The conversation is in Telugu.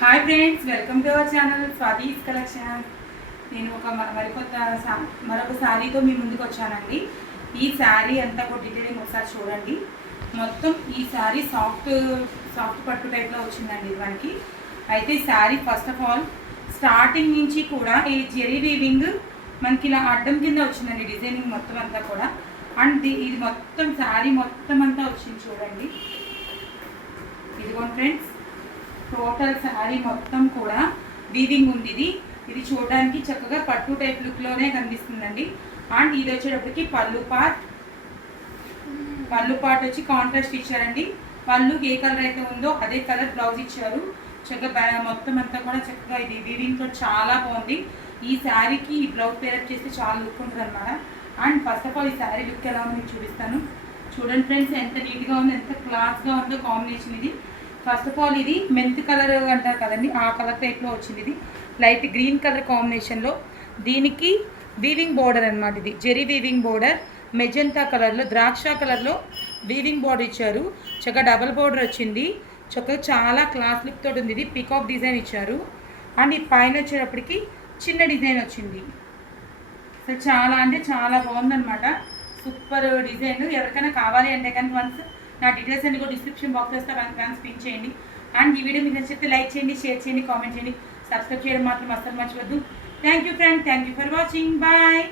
Hi friends, welcome to our channel Swathi's collection. నేను మరొక శారీతో మీ ముందుకు వచ్చానండి. ఈ శారీ అంతా కూడా డీటెయిలింగ్ ఒకసారి చూడండి. మొత్తం ఈ శారీ సాఫ్ట్ పట్టు టైప్లో వచ్చిందండి మనకి. అయితే sari first of all starting నుంచి కూడా ఈ జెరీ వీవింగ్ మనకి ఇలా అడ్డం కింద వచ్చిందండి. డిజైనింగ్ మొత్తం అంతా కూడా అండ్ ఇది మొత్తం శారీ మొత్తం అంతా వచ్చింది చూడండి. ఇదిగోండి ఫ్రెండ్స్, టోటల్ శారీ మొత్తం కూడా వీవింగ్ ఉంది. ఇది చూడడానికి చక్కగా పట్టు టైప్ లుక్లోనే కనిపిస్తుందండి. అండ్ ఇది వచ్చేటప్పటికి పళ్ళు పార్ట్ వచ్చి కాంట్రాస్ట్ ఇచ్చారండి. పళ్ళు ఏ కలర్ అయితే ఉందో అదే కలర్ బ్లౌజ్ ఇచ్చారు. చక్కగా మొత్తం అంతా కూడా చక్కగా ఇది వీవింగ్తో చాలా బాగుంది. ఈ శారీకి ఈ బ్లౌజ్ పేరప్ చేస్తే చాలా లుక్ ఉంటుంది అనమాట. అండ్ ఫస్ట్ ఆఫ్ ఆల్ ఈ శారీ లుక్ ఎలా ఉందో మీకు చూపిస్తాను. చూడండి ఫ్రెండ్స్, ఎంత నీట్గా ఉందో, ఎంత క్లాస్గా ఉందో కాంబినేషన్ ఇది. ఫస్ట్ ఆఫ్ ఆల్ ఇది మెంత్ కలర్ అంటారు కదండి, ఆ కలర్ టైప్లో వచ్చింది. ఇది లైట్ గ్రీన్ కలర్ కాంబినేషన్లో దీనికి వీవింగ్ బోర్డర్ అనమాట. ఇది జెరీ వీవింగ్ బోర్డర్ మెజంతా కలర్లో, ద్రాక్ష కలర్లో వీవింగ్ బోర్డర్ ఇచ్చారు. చక్కగా డబల్ బోర్డర్ వచ్చింది. చక్కగా చాలా క్లాస్ లుక్ తోటి ఉంది. ఇది పికాక్ డిజైన్ ఇచ్చారు. అండ్ ఈ పైన వచ్చేటప్పటికి చిన్న డిజైన్ వచ్చింది. అసలు చాలా అంటే చాలా బాగుందనమాట. Super design. ఎవరికైనా కావాలి అంటే కానీ వన్స్ నా డీటెయిల్స్ అన్ని కూడా డిస్క్రిప్షన్ బాక్స్ వస్తే వన్స్ పిన్ చేయండి. అండ్ ఈ వీడియో మీకు నచ్చితే లైక్ చేయండి, షేర్ చేయండి, కామెంట్ చేయండి, సబ్స్క్రైబ్ చేయడం మాత్రం అస్సలు మర్చిపోద్దు. Thank you friend, thank you for watching. Bye.